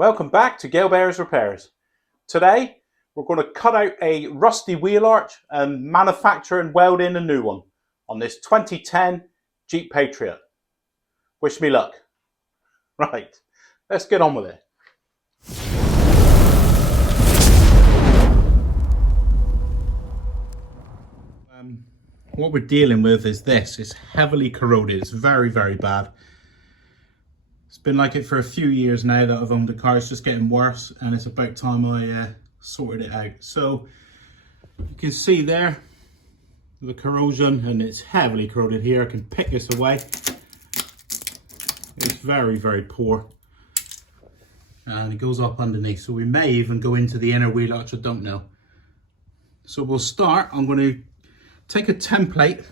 Welcome back to Gale Bearers Repairs. Today we're going to cut out a rusty wheel arch and manufacture and weld in a new one on this 2010 Jeep Patriot. Wish me luck. Right, let's get on with it. What we're dealing with is this. It's heavily corroded. It's very, very bad. It's been like it for a few years now that I've owned the car. It's just getting worse, and it's about time I sorted it out. So you can see there the corrosion, and it's heavily corroded here. I can pick this away. It's very, very poor, and it goes up underneath. So we may even go into the inner wheel arch, I don't know. So we'll start. I'm going to take a template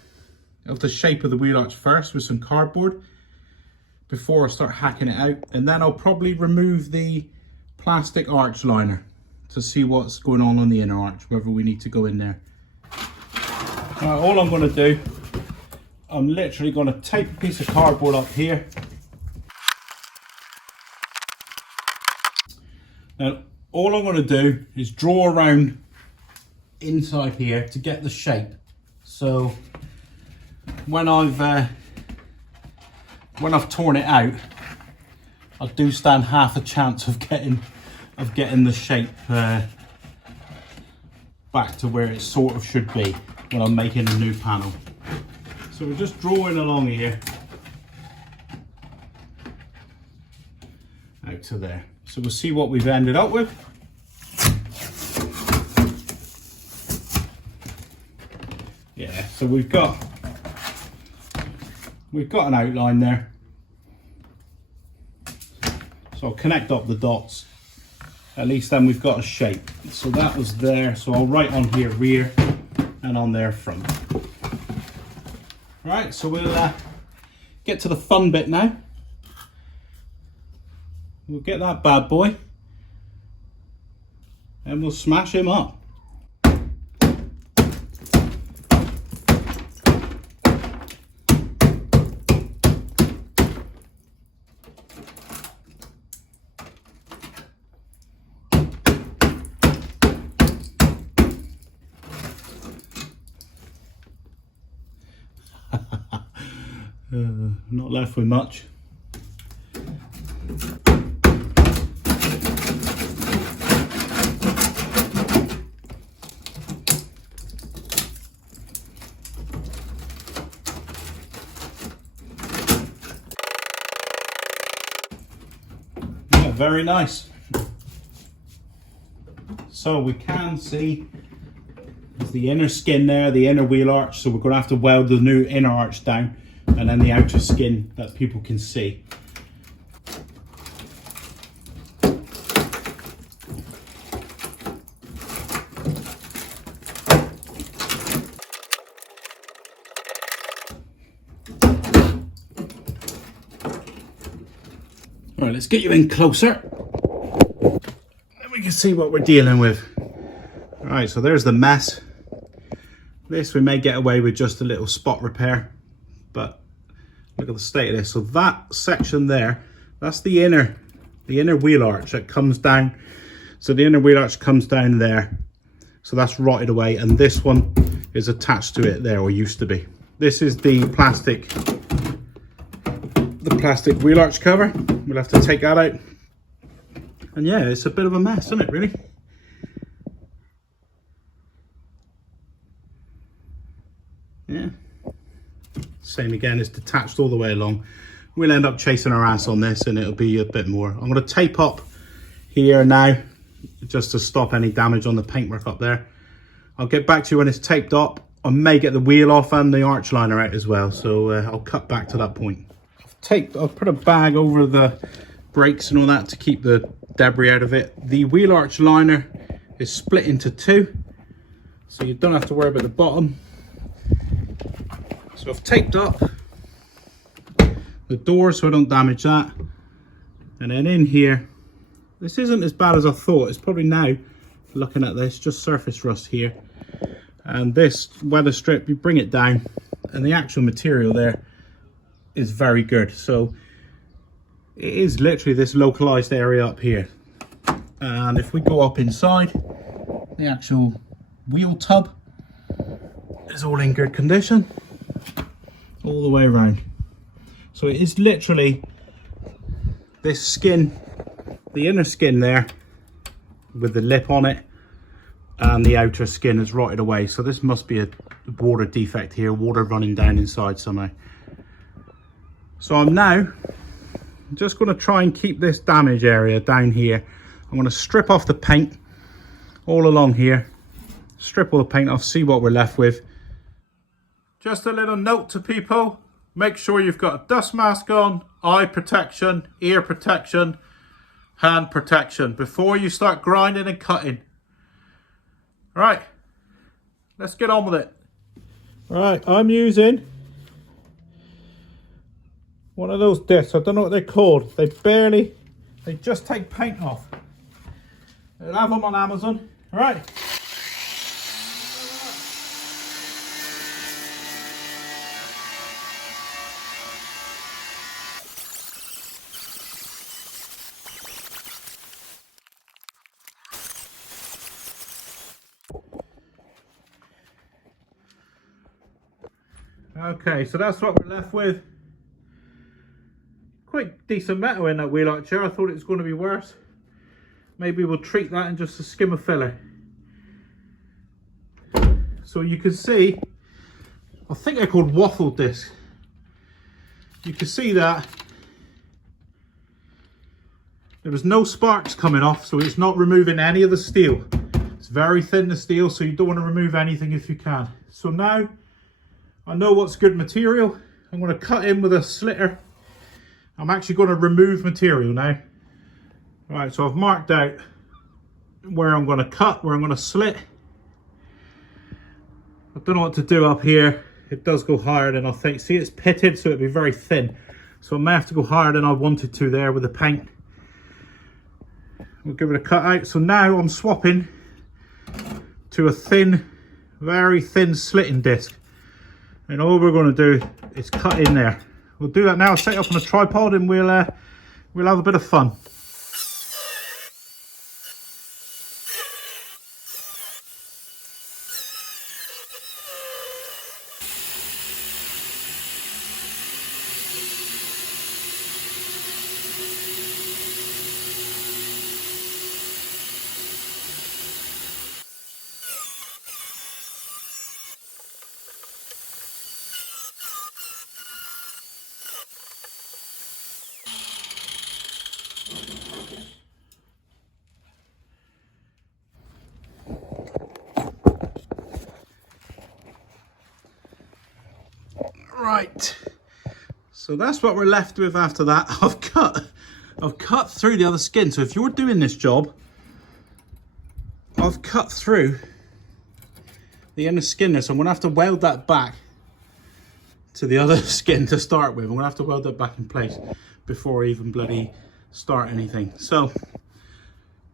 of the shape of the wheel arch first with some cardboard before I start hacking it out, and then I'll probably remove the plastic arch liner to see what's going on the inner arch, whether we need to go in there. All I'm going to do, I'm literally going to tape a piece of cardboard up here. Now all I'm going to do is draw around inside here to get the shape. So when I've torn it out, I do stand half a chance of getting the shape back to where it sort of should be when I'm making a new panel. So we're just drawing along here out to there. So we'll see what we've ended up with. Yeah, so we've got an outline there. So I'll connect up the dots. At least then we've got a shape. So that was there. So I'll write on here rear and on there front. Right, so we'll get to the fun bit now. We'll get that bad boy and we'll smash him up. Not left with much. Yeah, very nice. So we can see there's the inner skin there, the inner wheel arch, so we're going to have to weld the new inner arch down, and then the outer skin that people can see. All right, let's get you in closer. Then we can see what we're dealing with. All right, so there's the mess. This we may get away with just a little spot repair, but look at the state of this. So that section there, that's the inner wheel arch that comes down. So the inner wheel arch comes down there. So that's rotted away, and this one is attached to it there, or used to be. This is the plastic wheel arch cover. We'll have to take that out. And yeah, it's a bit of a mess, isn't it, really? Yeah. Same again, it's detached all the way along. We'll end up chasing our ass on this, and it'll be a bit more. I'm going to tape up here now just to stop any damage on the paintwork up there. I'll get back to you when it's taped up. I may get the wheel off and the arch liner out as well, so I'll cut back to that point. I've put a bag over the brakes and all that to keep the debris out of it. The wheel arch liner is split into two, so you don't have to worry about the bottom. So I've taped up the door so I don't damage that. And then in here, this isn't as bad as I thought. It's probably now, looking at this, just surface rust here. And this weather strip, you bring it down, and the actual material there is very good. So it is literally this localized area up here And if we go up inside, the actual wheel tub is all in good condition all the way around. So it is literally this skin, the inner skin there with the lip on it, and the outer skin is rotted away. So this must be a water defect here, water running down inside somehow. So I'm now just going to try and keep this damage area down here. I'm going to strip off the paint all along here, strip all the paint off, see what we're left with. Just a little note to people, make sure you've got a dust mask on, eye protection, ear protection, hand protection before you start grinding and cutting. Right, let's get on with it. Right, I'm using one of those discs. I don't know what they're called. They just take paint off. They'll have them on Amazon. All right. Okay, so that's what we're left with. Quite decent metal in that wheel arch here. I thought it was going to be worse. Maybe we'll treat that in just a skim of filler. So you can see, I think they're called waffle discs. You can see that there was no sparks coming off, so it's not removing any of the steel. It's very thin, the steel, so you don't want to remove anything if you can. So now I know what's good material. I'm going to cut in with a slitter. I'm actually going to remove material now. Right, so I've marked out where I'm going to cut, where I'm going to slit. I don't know what to do up here. It does go higher than I think. See, it's pitted, so it'd be very thin. So I may have to go higher than I wanted to there with the paint. We'll give it a cut out. So now I'm swapping to a thin, very thin slitting disc. And all we're going to do is cut in there. We'll do that now, set it up on a tripod, and we'll have a bit of fun. Right, so that's what we're left with after that. I've cut through the other skin. So if you're doing this job, I've cut through the inner skin there, so I'm gonna have to weld that back to the other skin to start with. I'm gonna have to weld that back in place before I even bloody start anything. So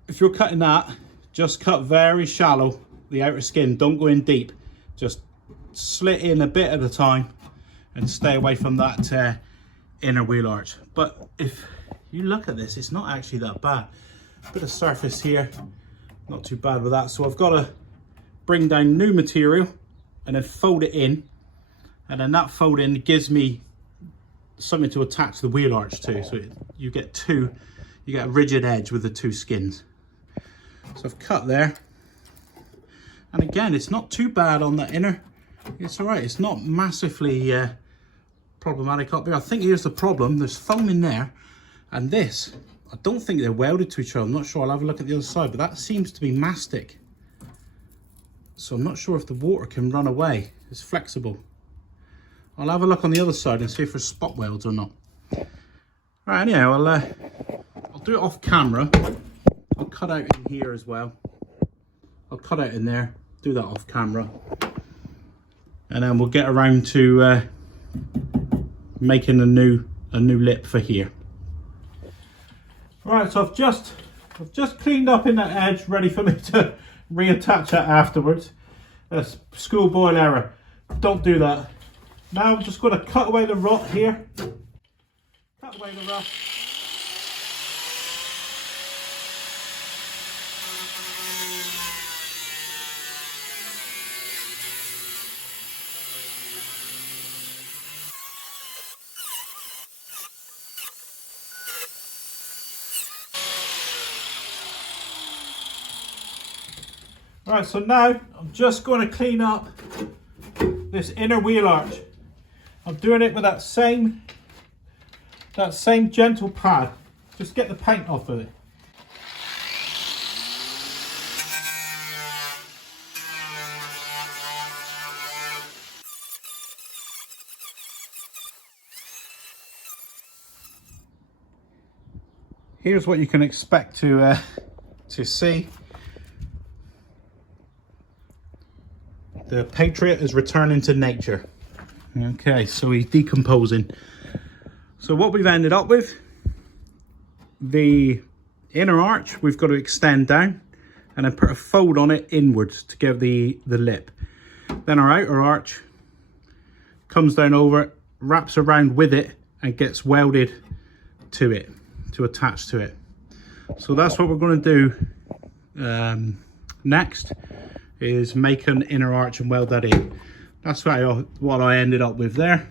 if you're cutting that, just cut very shallow, the outer skin, don't go in deep. Just slit in a bit at a time and stay away from that inner wheel arch. But if you look at this, it's not actually that bad. Bit of surface here, not too bad with that. So I've got to bring down new material and then fold it in, and then that fold in gives me something to attach the wheel arch to. So you get a rigid edge with the two skins. So I've cut there, and again, it's not too bad on the inner. It's all right. It's not massively problematic up there. I think here's the problem. There's foam in there, and this, I don't think they're welded to each other. I'm not sure. I'll have a look at the other side, but that seems to be mastic. So I'm not sure if the water can run away. It's flexible. I'll have a look on the other side and see if there's spot welds or not. Right, anyhow, I'll do it off camera. I'll cut out in here as well. I'll cut out in there, do that off camera. And then we'll get around to making a new lip for here. Right, so I've just cleaned up in that edge, ready for me to reattach it afterwards. That's schoolboy error. Don't do that. Now I'm just going to cut away the rot here. Cut away the rust. Right, so now I'm just going to clean up this inner wheel arch. I'm doing it with that same gentle pad. Just get the paint off of it. Here's what you can expect to see. The Patriot is returning to nature. Okay, so he's decomposing. So what we've ended up with, the inner arch, we've got to extend down and then put a fold on it inwards to give the lip. Then our outer arch comes down over it, wraps around with it and gets welded to it, to attach to it. So that's what we're going to do next, is make an inner arch and weld that in. That's what I ended up with there.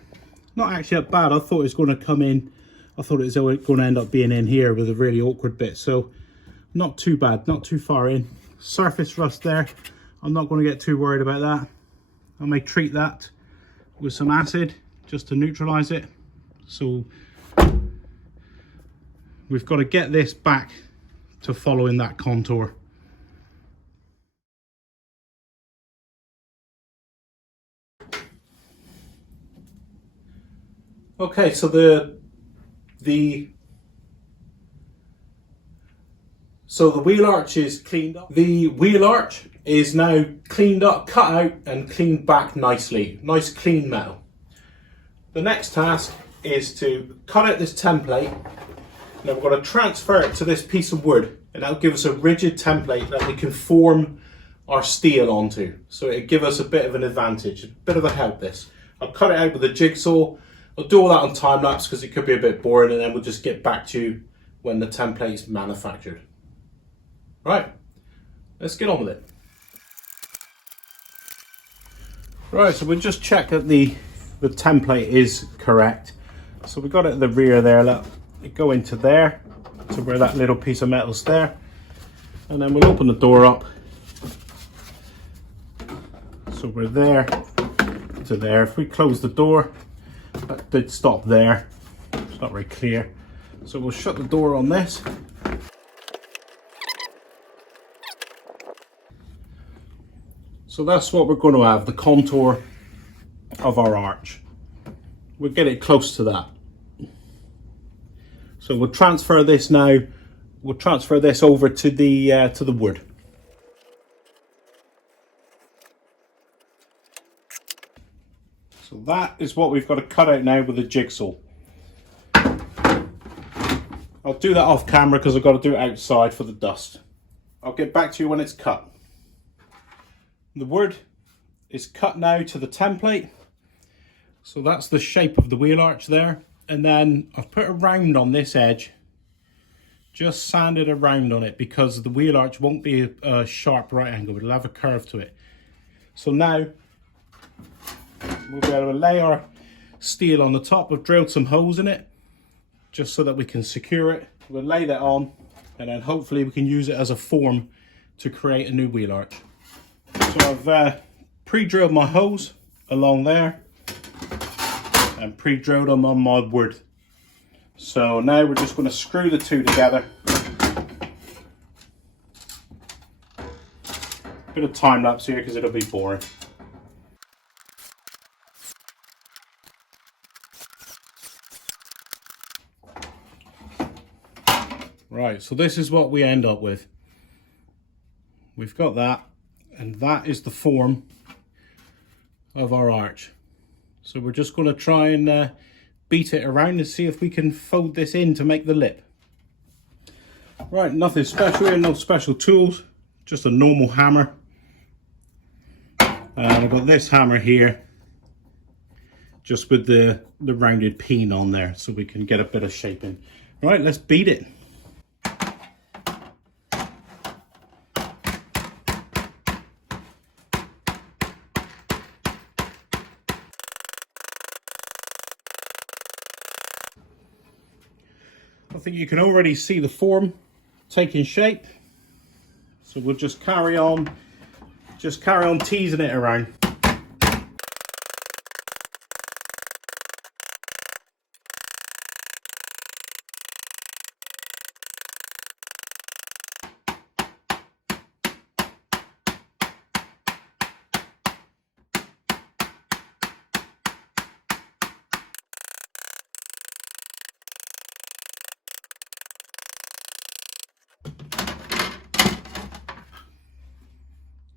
Not actually that bad. I thought it was going to come in, I thought it was going to end up being in here with a really awkward bit. So not too bad, not too far in. Surface rust there, I'm not going to get too worried about that. I may treat that with some acid just to neutralize it. So we've got to get this back to following that contour. Okay, so the wheel arch is cleaned up. The wheel arch is now cleaned up, cut out and cleaned back nicely. Nice clean metal. The next task is to cut out this template, and then we're going to transfer it to this piece of wood, and that'll give us a rigid template that we can form our steel onto. So it'll give us a bit of an advantage, a bit of a help this. I'll cut it out with a jigsaw. I'll do all that on time lapse because it could be a bit boring, and then we'll just get back to you when the template's manufactured. Right, let's get on with it. Right, so we'll just check that the template is correct. So we got it at the rear there, let it go into there, to where that little piece of metal's there. And then we'll open the door up. So we're there to there. If we close the door, that did stop there. It's not very clear. So we'll shut the door on this. So that's what we're going to have, the contour of our arch. We'll get it close to that. So we'll transfer this now. We'll transfer this over to the wood. So that is what we've got to cut out now with a jigsaw. I'll do that off camera because I've got to do it outside for the dust. I'll get back to you when it's cut. The wood is cut now to the template. So that's the shape of the wheel arch there. And then I've put a round on this edge. Just sanded a round on it because the wheel arch won't be a sharp right angle. It'll have a curve to it. So now we'll be able to lay our steel on the top. We've drilled some holes in it just so that we can secure it. We'll lay that on and then hopefully we can use it as a form to create a new wheel arch. So I've pre-drilled my holes along there and pre-drilled them on my wood. So now we're just going to screw the two together. Bit of time lapse here because it'll be boring. Right, so this is what we end up with. We've got that, and that is the form of our arch. So we're just going to try and beat it around and see if we can fold this in to make the lip. Right, nothing special here, no special tools, just a normal hammer. And I've got this hammer here, just with the rounded peen on there, so we can get a bit of shape in. Right, let's beat it. I think you can already see the form taking shape. So we'll just carry on just carry on teasing it around.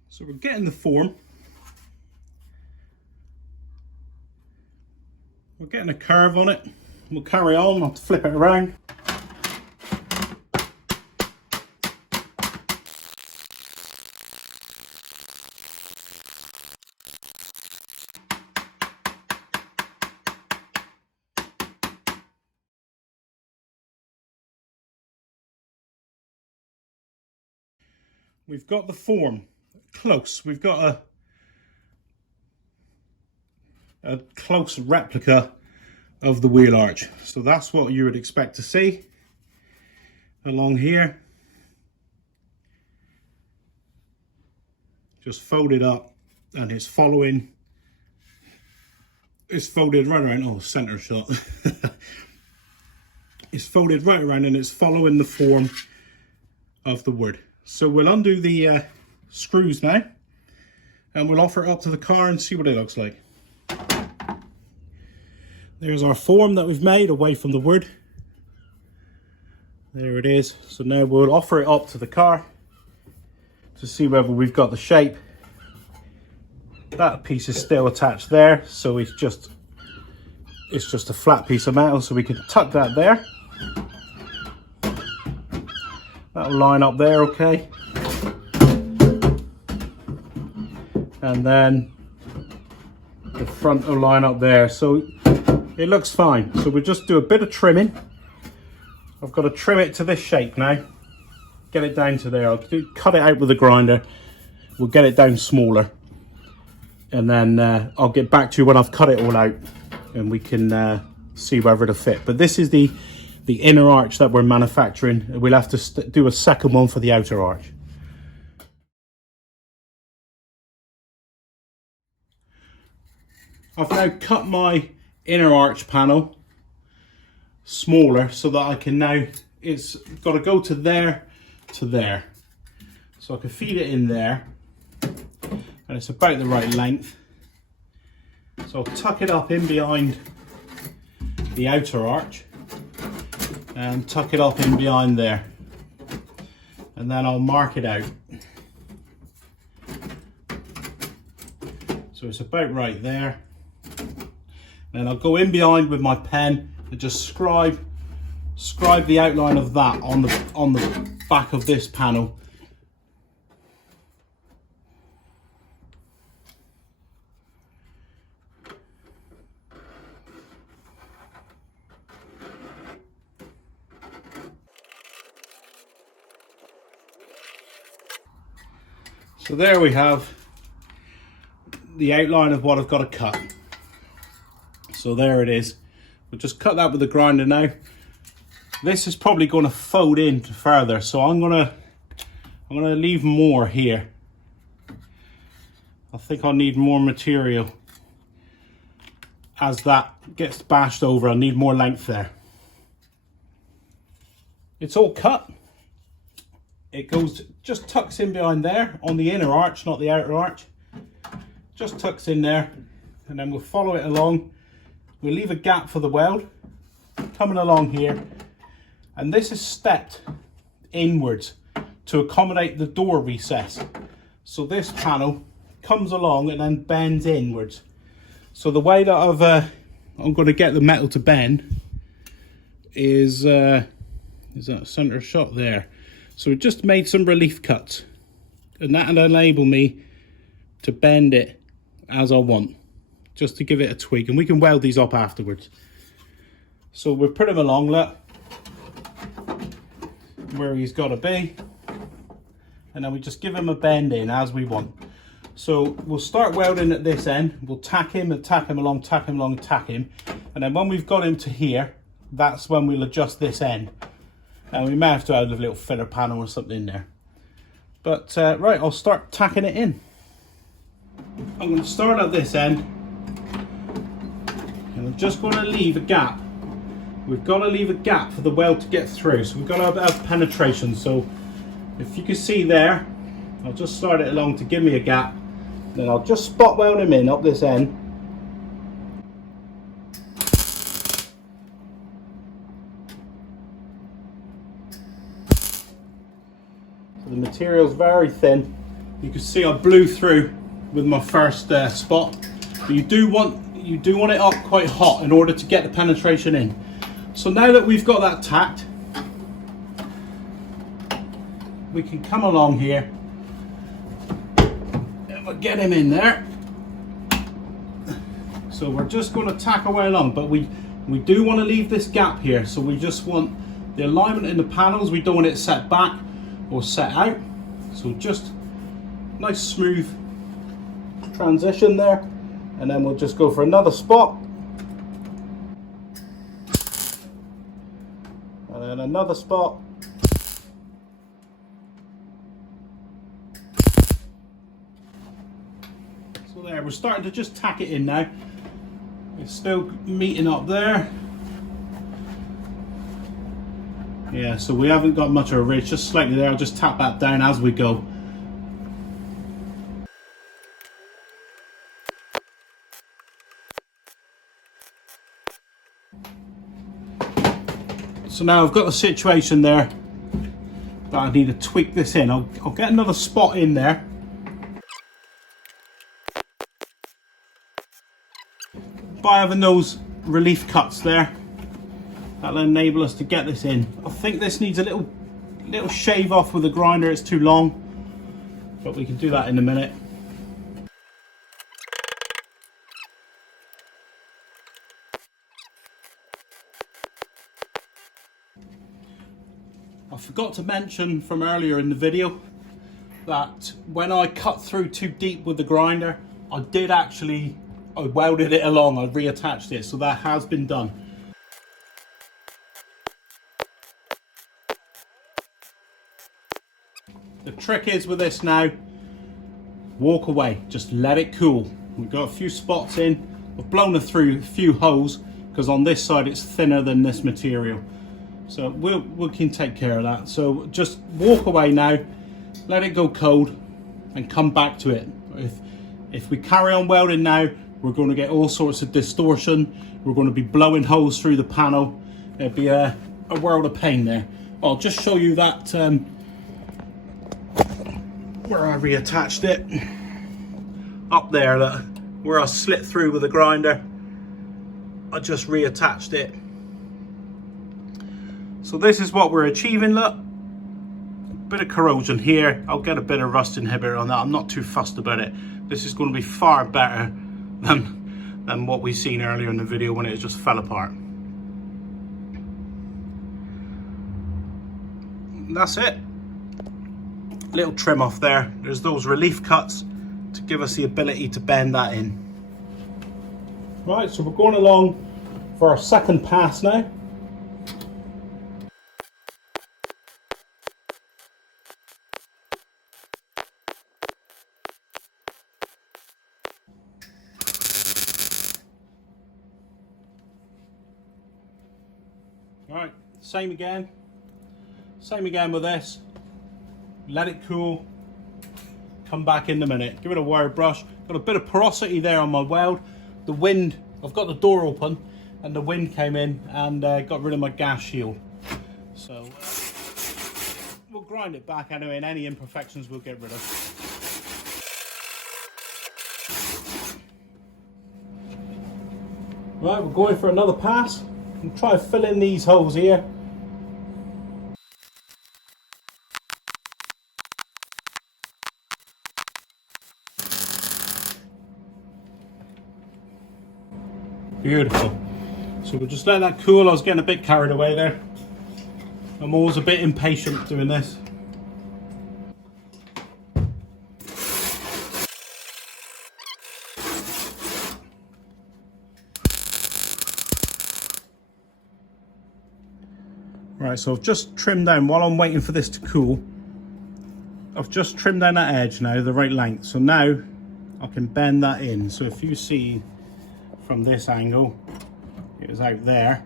So we're getting the form. We're getting a curve on it. We'll carry on. I'll flip it around. We've got the form close. We've got a close replica of the wheel arch. So that's what you would expect to see along here. Just folded up, and it's following. It's folded right around. Oh, center shot. It's folded right around, and it's following the form of the wood. So we'll undo the screws now, and we'll offer it up to the car and see what it looks like. There's our form that we've made away from the wood. There it is. So now we'll offer it up to the car to see whether we've got the shape. That piece is still attached there, so it's just a flat piece of metal, so we can tuck that there. That'll line up there okay. And then the front will line up there. So it looks fine. So we'll just do a bit of trimming. I've got to trim it to this shape now. Get it down to there. Cut it out with a grinder. We'll get it down smaller. And then I'll get back to you when I've cut it all out, and we can see whether it'll fit. But this is the inner arch that we're manufacturing. We'll have to do a second one for the outer arch. I've now cut my inner arch panel smaller so that I can now, it's got to go to there, so I can feed it in there, and it's about the right length. So I'll tuck it up in behind the outer arch and tuck it up in behind there, and then I'll mark it out. So it's about right there. And I'll go in behind with my pen and just scribe the outline of that on the back of this panel. So there we have the outline of what I've got to cut. So there it is. We'll just cut that with the grinder now. This is probably going to fold in further, so I'm gonna leave more here. I think I'll need more material. As that gets bashed over, I'll need more length there. It's all cut. It goes, just tucks in behind there on the inner arch, not the outer arch. Just tucks in there, and then we'll follow it along. We'll leave a gap for the weld coming along here, and this is stepped inwards to accommodate the door recess. So this panel comes along and then bends inwards. So the way that I'm going to get the metal to bend is that center shot there. So we just made some relief cuts, and that'll enable me to bend it as I want, just to give it a tweak, and we can weld these up afterwards. So we'll put him along, look, where he's got to be, and then we just give him a bend in as we want. So we'll start welding at this end. We'll tack him and tack him along, tack him along and tack him, and then when we've got him to here, that's when we'll adjust this end. And we may have to add a little filler panel or something in there. But right, I'll start tacking it in. I'm going to start at this end, and I'm just going to leave a gap. We've got to leave a gap for the weld to get through, so we've got to have penetration. So if you can see there, I'll just slide it along to give me a gap, then I'll just spot weld him in up this end. So the material's very thin. You can see I blew through with my first spot, but you do want it up quite hot in order to get the penetration in. So now that we've got that tacked, we can come along here and we'll get him in there. So we're just going to tack away along, but we do want to leave this gap here. So we just want the alignment in the panels. We don't want it set back or set out. So just nice smooth transition there, and then we'll just go for another spot. And then another spot. So there, we're starting to just tack it in now. It's still meeting up there. Yeah, so we haven't got much of a ridge, just slightly there. I'll just tap that down as we go. So now I've got the situation there that I need to tweak this in. I'll get another spot in there. By having those relief cuts there, that'll enable us to get this in. I think this needs a little shave off with the grinder. It's too long, but we can do that in a minute. I forgot to mention from earlier in the video that when I cut through too deep with the grinder, I welded it along, I reattached it, so that has been done. The trick is with this now, walk away, just let it cool. We've got a few spots in, I've blown it through a few holes because on this side it's thinner than this material. So we can take care of that. So just walk away now, let it go cold and come back to it. If we carry on welding now, we're going to get all sorts of distortion. We're going to be blowing holes through the panel. It'd be a world of pain there. I'll just show you that where I reattached it. Up there, where I slit through with the grinder, I just reattached it. So this is what we're achieving, look. Bit of corrosion here. I'll get a bit of rust inhibitor on that. I'm not too fussed about it. This is going to be far better than what we've seen earlier in the video when it just fell apart. And that's it. Little trim off there. There's those relief cuts to give us the ability to bend that in. Right, so we're going along for our second pass now. Right, same again with this. Let it cool, come back in a minute. Give it a wire brush. Got a bit of porosity there on my weld. The wind, I've got the door open and the wind came in and got rid of my gas shield. So we'll grind it back anyway, and any imperfections we'll get rid of. Right, we're going for another pass. And try to fill in these holes here. Beautiful. So we'll just let that cool. I was getting a bit carried away there. I'm always a bit impatient doing this. Right, so I've just trimmed down while I'm waiting for this to cool. I've just trimmed down that edge now, the right length. So now I can bend that in. So if you see from this angle, it was out there,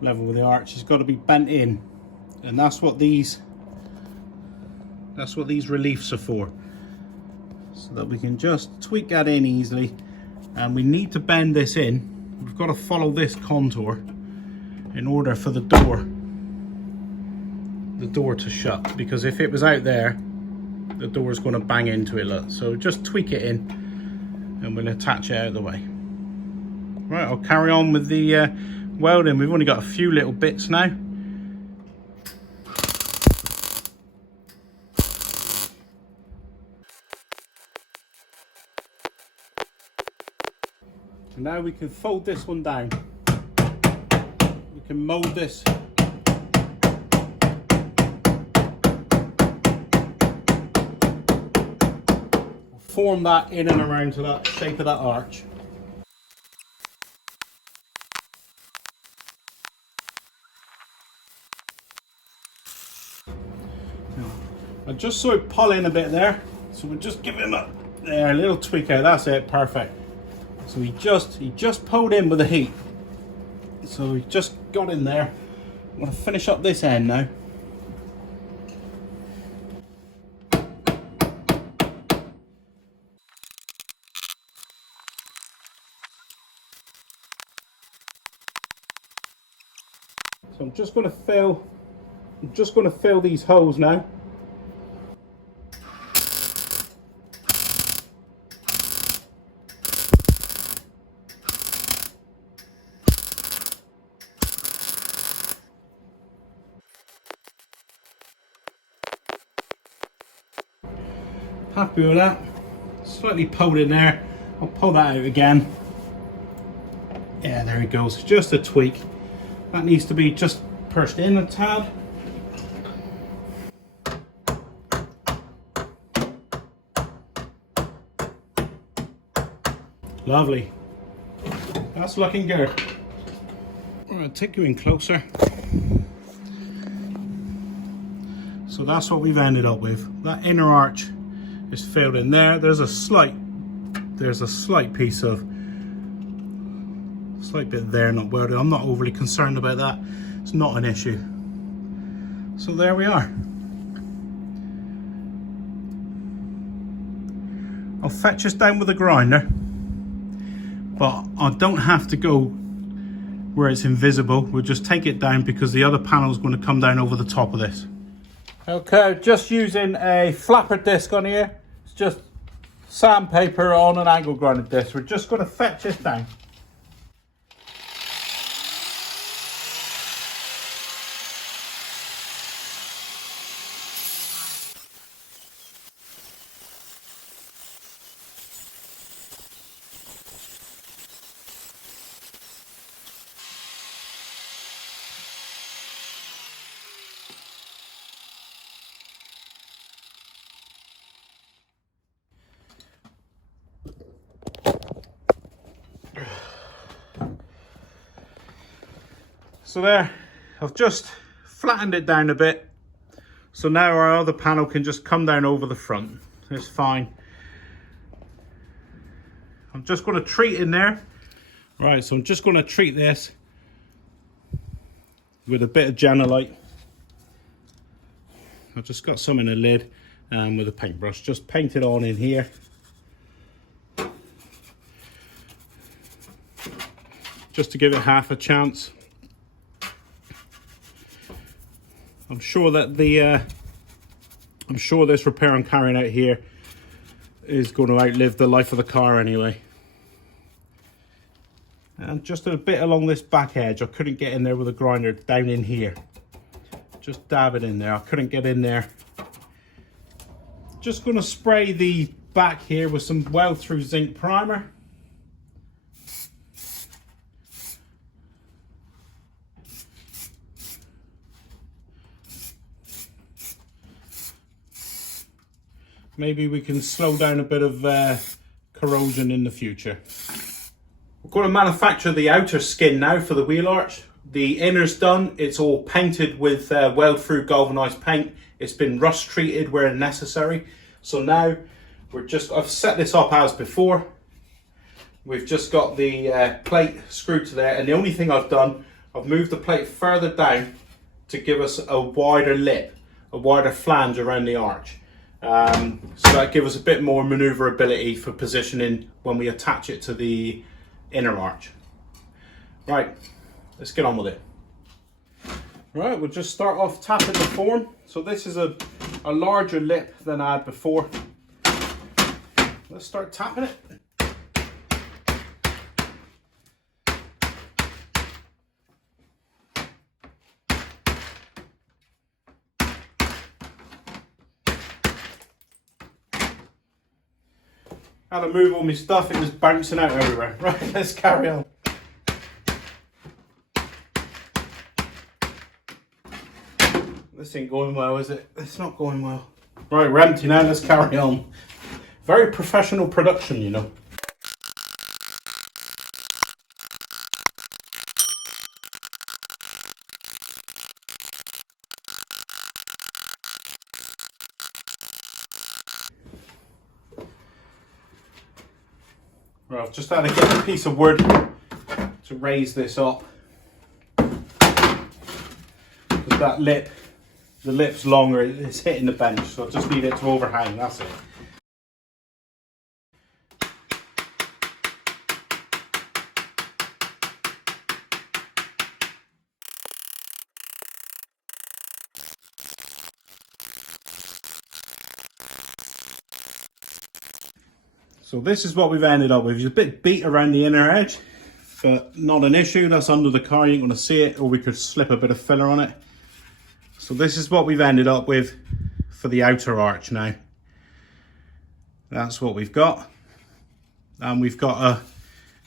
level with the arch, it's got to be bent in, and that's what these reliefs are for, so that we can just tweak that in easily. And we need to bend this in. We've got to follow this contour in order for the door to shut, because if it was out there, the door is going to bang into it. Look, so just tweak it in and we'll attach it out of the way. Right, I'll carry on with the welding. We've only got a few little bits now. And now we can fold this one down. We can mold this. Form that in and around to that shape of that arch. I just saw it pull in a bit there, so we'll just give him a little tweak out. That's it, perfect. So he just pulled in with the heat. So he just got in there. I'm going to finish up this end now. So I'm just going to fill these holes now. Happy with that. Slightly pulled in there. I'll pull that out again. Yeah, there he goes. Just a tweak. That needs to be just pushed in a tad. Lovely. That's looking good. I'm going to take you in closer. So that's what we've ended up with. That inner arch is filled in there. There's a slight piece of slight bit there not welded. I'm not overly concerned about that. It's not an issue. So there we are. I'll fetch this down with a grinder, but I don't have to go where it's invisible. We'll just take it down because the other panel is going to come down over the top of this. Okay, just using a flapper disc on here. It's just sandpaper on an angle grinder disc. We're just going to fetch this down. So there, I've just flattened it down a bit. So now our other panel can just come down over the front. It's fine. I'm just going to treat in there. Right, so I'm just going to treat this with a bit of Janolite. I've just got some in the lid and with a paintbrush. Just paint it on in here. Just to give it half a chance. I'm sure that this repair I'm carrying out here is going to outlive the life of the car anyway. And just a bit along this back edge, I couldn't get in there with a grinder down in here. Just dab it in there. I couldn't get in there. Just going to spray the back here with some weld through zinc primer. Maybe we can slow down a bit of corrosion in the future. We're going to manufacture the outer skin now for the wheel arch. The inner's done. It's all painted with weld-through galvanized paint. It's been rust treated where necessary. So now I've set this up as before. We've just got the plate screwed to there, and the only thing I've done, I've moved the plate further down to give us a wider lip, a wider flange around the arch. So that gives us a bit more maneuverability for positioning when we attach it to the inner arch. Right, let's get on with it. Right, we'll just start off tapping the form. So this is a larger lip than I had before. Let's start tapping it. How to move all my stuff, it was bouncing out everywhere. Right, let's carry on. This ain't going well, is it? It's not going well. Right, we're empty now, let's carry on. Very professional production, you know. Right, I've just had to get a piece of wood to raise this up. Because that lip, the lip's longer, it's hitting the bench, so I just need it to overhang, that's it. So this is what we've ended up with. It's a bit beat around the inner edge, but not an issue. That's under the car, you ain't gonna see it, or we could slip a bit of filler on it. So this is what we've ended up with for the outer arch now. That's what we've got. And we've got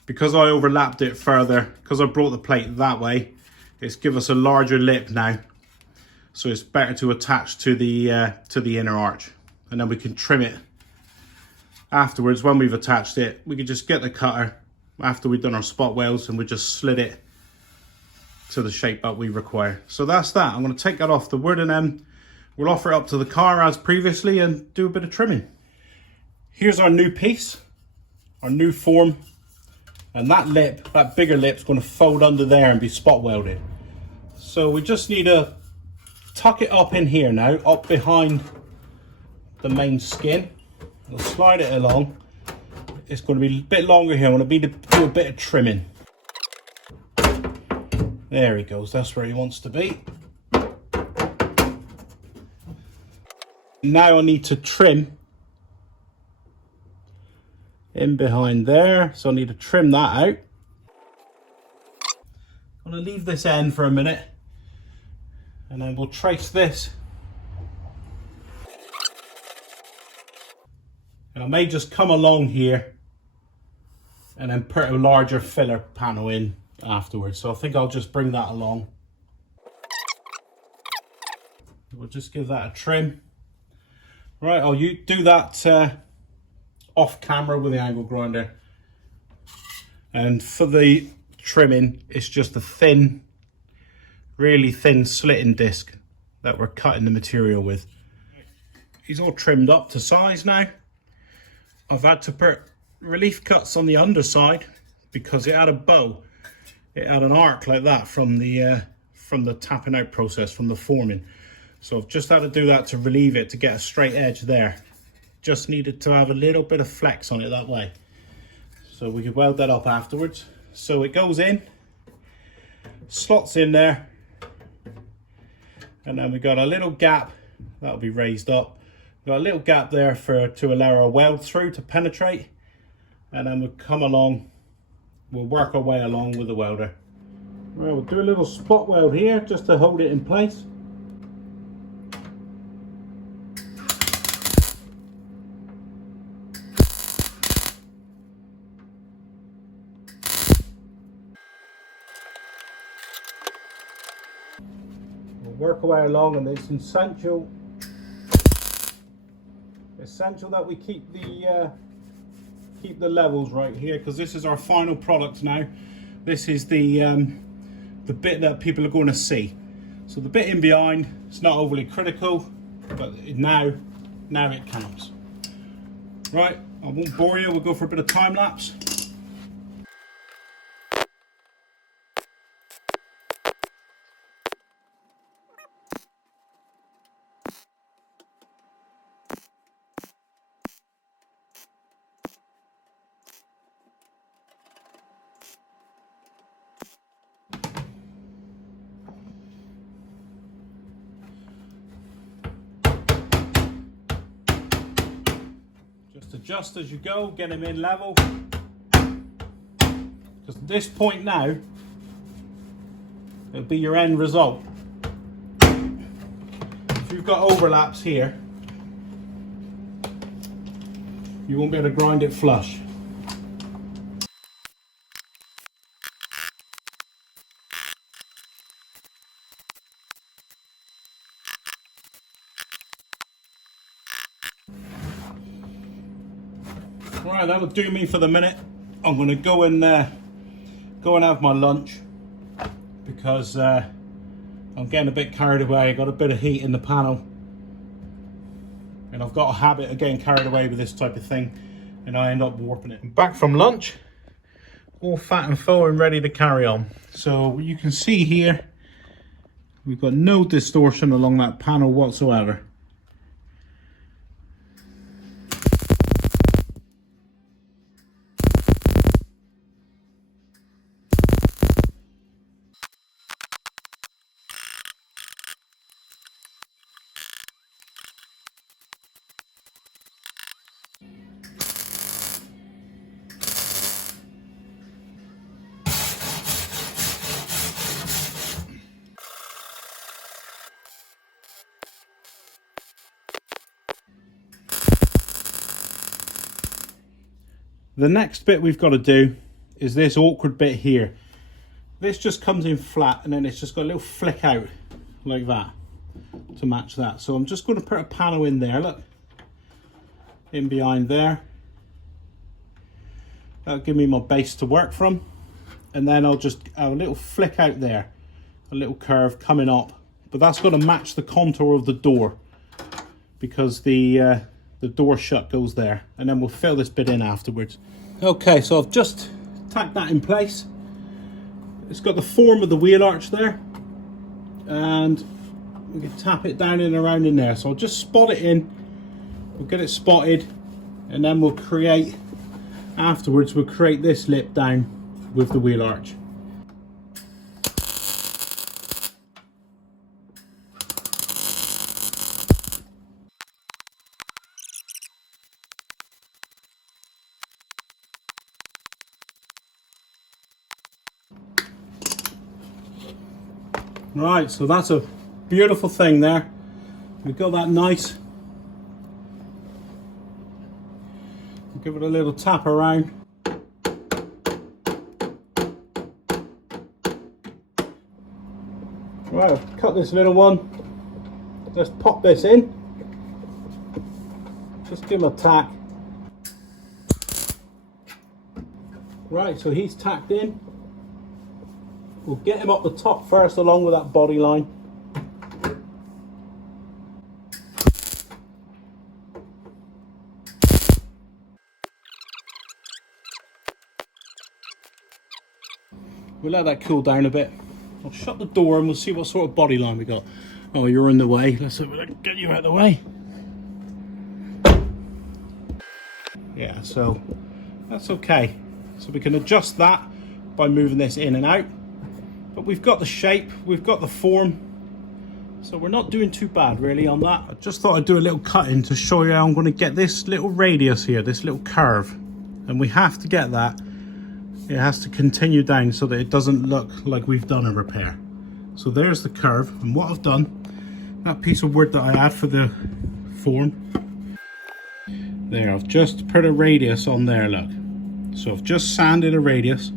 because I overlapped it further, because I brought the plate that way, it's give us a larger lip now. So it's better to attach to the inner arch. And then we can trim it afterwards. When we've attached it, we can just get the cutter after we've done our spot welds and we just slit it to the shape that we require. So that's that. I'm going to take that off the wood and then we'll offer it up to the car as previously and do a bit of trimming. Here's our new piece, our new form, and that lip, that bigger lip's going to fold under there and be spot welded. So we just need to tuck it up in here now, up behind the main skin. We'll slide it along. It's going to be a bit longer here. I want to do a bit of trimming. There he goes. That's where he wants to be. Now I need to trim in behind there. So I need to trim that out. I'm going to leave this end for a minute. And then we'll trace this. And I may just come along here and then put a larger filler panel in afterwards. So I think I'll just bring that along. We'll just give that a trim. Right, I'll do that off camera with the angle grinder. And for the trimming, it's just a thin, really thin slitting disc that we're cutting the material with. He's all trimmed up to size now. I've had to put relief cuts on the underside because it had a bow. It had an arc like that from the tapping out process, from the forming. So I've just had to do that to relieve it, to get a straight edge there. Just needed to have a little bit of flex on it that way. So we can weld that up afterwards. So it goes in, slots in there, and then we got a little gap that'll be raised up. Got a little gap there to allow our weld through to penetrate, and then we'll come along, we'll work our way along with the welder. Right, we'll do a little spot weld here just to hold it in place. We'll work our way along, and it's essential that we keep the levels right here, because this is our final product now. This is the bit that people are going to see. So the bit in behind, it's not overly critical, but now it counts. Right, I won't bore you, we'll go for a bit of time lapse. Just adjust as you go, get them in level. Because at this point now, it'll be your end result. If you've got overlaps here, you won't be able to grind it flush. Right, that'll do me for the minute. I'm going to go and have my lunch because I'm getting a bit carried away. I got a bit of heat in the panel, and I've got a habit of getting carried away with this type of thing, and I end up warping it. Back from lunch, all fat and full and ready to carry on. So you can see here, we've got no distortion along that panel whatsoever. The next bit we've got to do is this awkward bit here. This just comes in flat and then it's just got a little flick out like that to match that. So I'm just going to put a panel in there, look, in behind there. That'll give me my base to work from. And then I'll just have a little flick out there, a little curve coming up. But that's got to match the contour of the door because the door shut goes there, and then we'll fill this bit in afterwards. Okay, so I've just tacked that in place. It's got the form of the wheel arch there, and we can tap it down and around in there. So I'll just spot it in, we'll get it spotted, and then we'll create, afterwards we'll create this lip down with the wheel arch. Right, so that's a beautiful thing there. We've got that nice. Give it a little tap around. Right, I've cut this little one. Let's pop this in. Just give him a tack. Right, so he's tacked in. We'll get him up the top first along with that body line. We'll let that cool down a bit. I'll shut the door and we'll see what sort of body line we got. Oh, you're in the way. Let's get you out of the way. Yeah, so that's okay. So we can adjust that by moving this in and out. But we've got the shape, we've got the form, so we're not doing too bad really on that. I just thought I'd do a little cutting to show you how I'm going to get this little radius here, this little curve. And we have to get that. It has to continue down so that it doesn't look like we've done a repair. So there's the curve, and what I've done, that piece of wood that I had for the form, there, I've just put a radius on there, look. So I've just sanded a radius.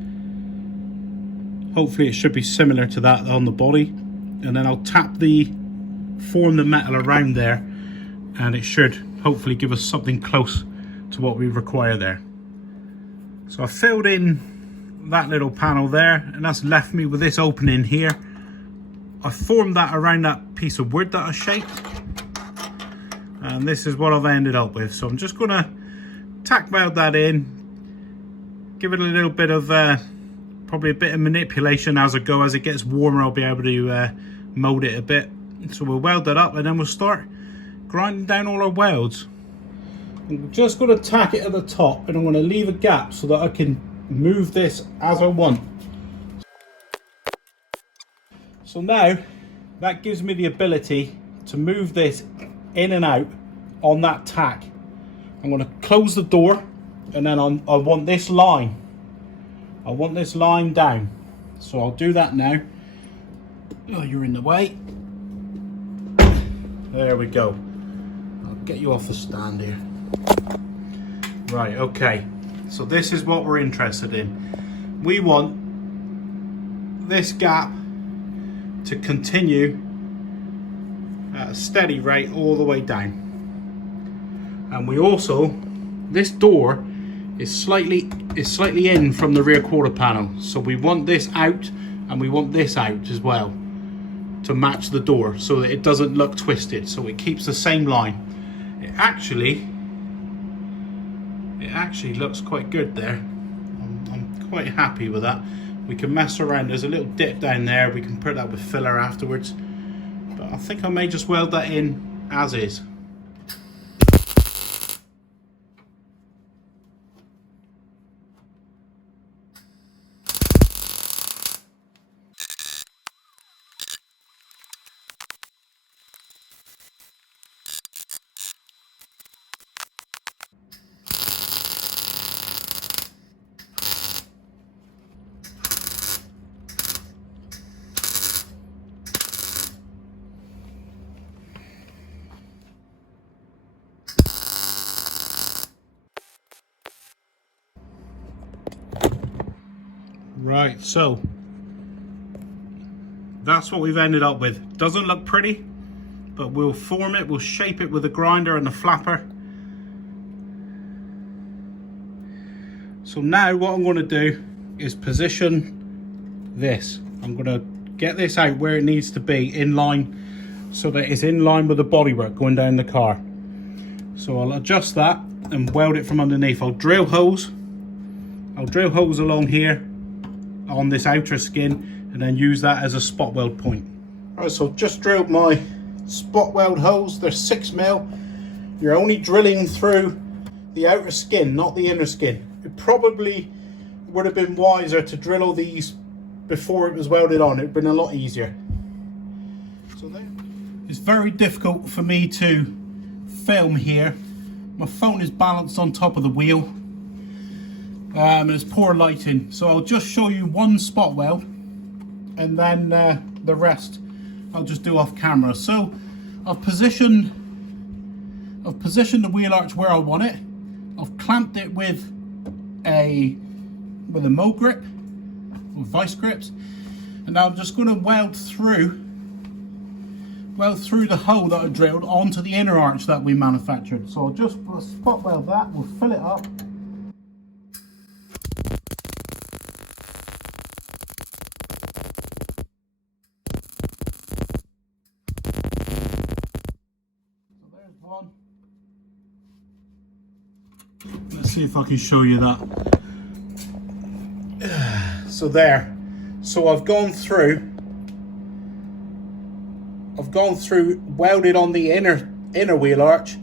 Hopefully it should be similar to that on the body, and then I'll tap the form the metal around there, and it should hopefully give us something close to what we require there. So I filled in that little panel there, and that's left me with this opening here. I formed that around that piece of wood that I shaped, and this is what I've ended up with. So I'm just gonna tack weld that in, give it a little bit of probably a bit of manipulation as I go. As it gets warmer, I'll be able to mold it a bit. So we'll weld that up and then we'll start grinding down all our welds. I'm just going to tack it at the top, and I'm going to leave a gap so that I can move this as I want. So now that gives me the ability to move this in and out on that tack. I'm going to close the door, and then I want this line. I want this line down. So I'll do that now. Oh, you're in the way. There we go. I'll get you off the stand here. Right, okay. So this is what we're interested in. We want this gap to continue at a steady rate all the way down. And we also, this door is slightly in from the rear quarter panel, so we want this out and we want this out as well to match the door so that it doesn't look twisted, so it keeps the same line. It actually looks quite good there. I'm quite happy with that. We can mess around. There's a little dip down there. We can put that with filler afterwards, but I think I may just weld that in as is. Right, so that's what we've ended up with. Doesn't look pretty, but we'll form it, we'll shape it with the grinder and the flapper. So now what I'm going to do is position this. I'm going to get this out where it needs to be, in line, so that it's in line with the bodywork going down the car. So I'll adjust that and weld it from underneath. I'll drill holes along here on this outer skin, and then use that as a spot weld point. Alright, so I've just drilled my spot weld holes. They're 6mm. You're only drilling through the outer skin, not the inner skin. It probably would have been wiser to drill all these before it was welded on. It would have been a lot easier. So there. It's very difficult for me to film here. My phone is balanced on top of the wheel. It's poor lighting, so I'll just show you one spot weld, and then the rest I'll just do off camera. So I've positioned the wheel arch where I want it. I've clamped it with a mo grip, with vice grips, and now I'm just going to weld through the hole that I drilled onto the inner arch that we manufactured. So I'll just spot weld that. We'll fill it up. One. Let's see if I can show you that. So there. So I've gone through, welded on the inner wheel arch,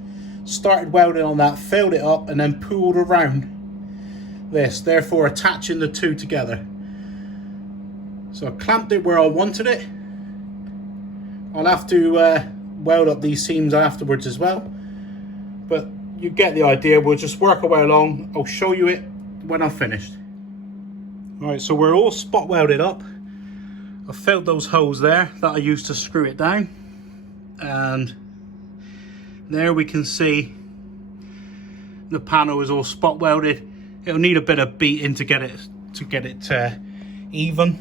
started welding on that, filled it up, and then pulled around this, therefore attaching the two together. So I clamped it where I wanted it. I'll have to weld up these seams afterwards as well, but you get the idea. We'll just work our way along. I'll show you it when I've finished. All right, so we're all spot welded up. I've filled those holes there that I used to screw it down, and there we can see the panel is all spot welded. It'll need a bit of beating to get it even.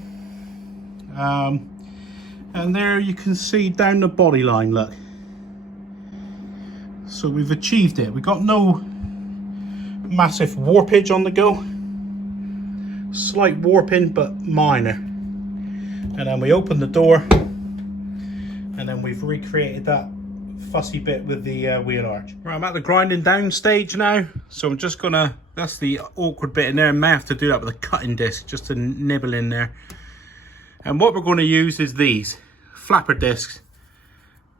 And there you can see down the body line, look. So we've achieved it. We've got no massive warpage on the go. Slight warping, but minor. And then we open the door, and then we've recreated that fussy bit with the wheel arch. Right, I'm at the grinding down stage now, so I'm just gonna, that's the awkward bit in there. I may have to do that with a cutting disc just to nibble in there. And what we're going to use is these flapper discs.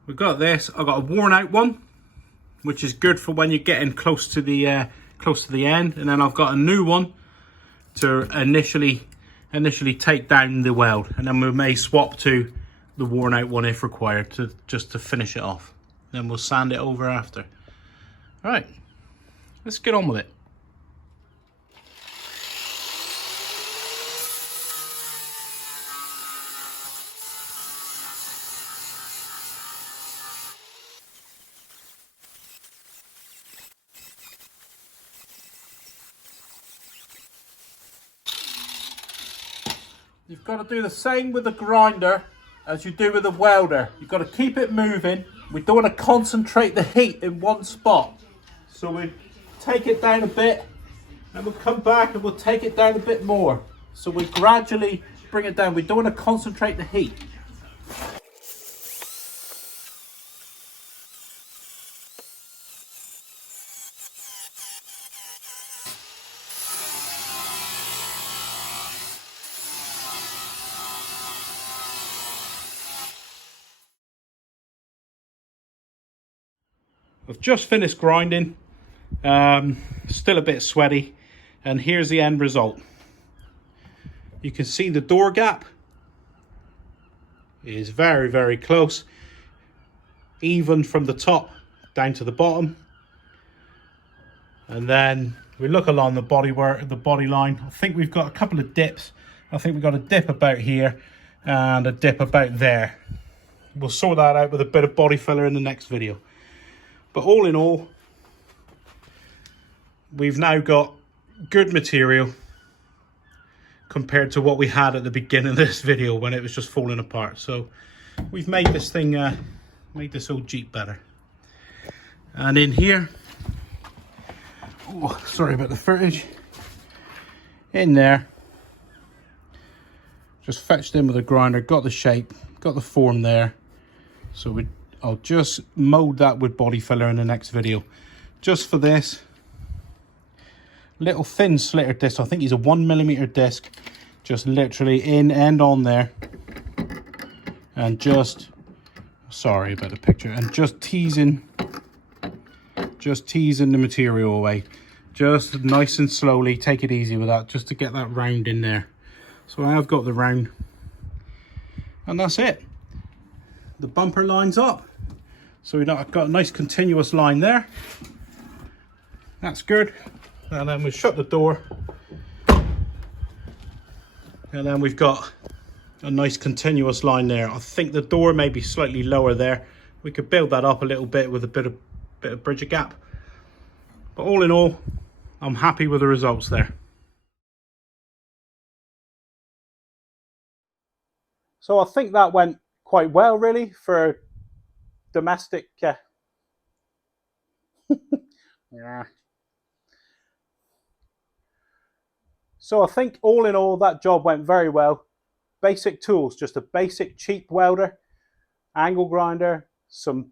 We've got this. I've got a worn out one, which is good for when you're getting close to the end, and then I've got a new one to initially take down the weld, and then we may swap to the worn out one if required to just to finish it off. Then we'll sand it over after. All right, let's get on with it. You've got to do the same with the grinder as you do with the welder. You've got to keep it moving. We don't want to concentrate the heat in one spot. So we take it down a bit, and we'll come back and we'll take it down a bit more. So we gradually bring it down. We don't want to concentrate the heat. I've just finished grinding, still a bit sweaty, and here's the end result. You can see the door gap is very, very close, even from the top down to the bottom. And then we look along the bodywork, the body line. I think we've got a couple of dips. I think we've got a dip about here and a dip about there. We'll sort that out with a bit of body filler in the next video. But all in all, we've now got good material compared to what we had at the beginning of this video when it was just falling apart. So we've made this thing, made this old Jeep better. And in here, oh, sorry about the footage, in there, just fetched in with a grinder, got the shape, got the form there. So I'll just mold that with body filler in the next video. Just for this little thin slitter disc, I think he's a 1mm disc, just literally in and on there, and just, sorry about the picture, and just teasing the material away, just nice and slowly. Take it easy with that, just to get that round in there. So I have got the round, and that's it. The bumper lines up. So we've got a nice continuous line there. That's good. And then we shut the door. And then we've got a nice continuous line there. I think the door may be slightly lower there. We could build that up a little bit with a bit of bridge gap. But all in all, I'm happy with the results there. So I think that went quite well, really, for domestic. Yeah. So I think all in all that job went very well. Basic tools, just a basic cheap welder, angle grinder, some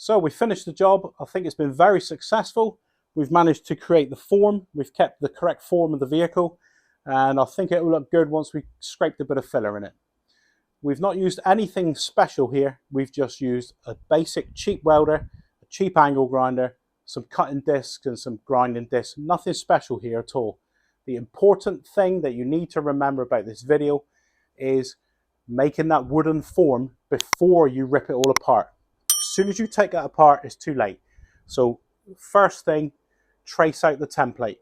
So we finished the job. I think it's been very successful. We've managed to create the form. We've kept the correct form of the vehicle, and I think it will look good once we scraped a bit of filler in it. We've not used anything special here. We've just used a basic cheap welder, a cheap angle grinder, some cutting discs and some grinding discs. Nothing special here at all. The important thing that you need to remember about this video is making that wooden form before you rip it all apart. As soon as you take that apart, it's too late. So first thing, trace out the template.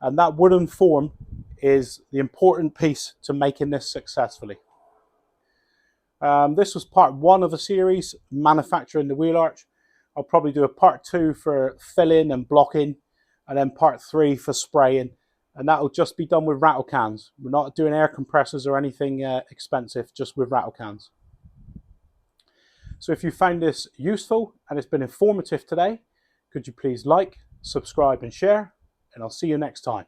And that wooden form is the important piece to making this successfully. This was part 1 of the series, manufacturing the wheel arch. I'll probably do a part 2 for filling and blocking, and then part 3 for spraying. And that'll just be done with rattle cans. We're not doing air compressors or anything expensive, just with rattle cans. So if you found this useful and it's been informative today, could you please like, subscribe and share, and I'll see you next time.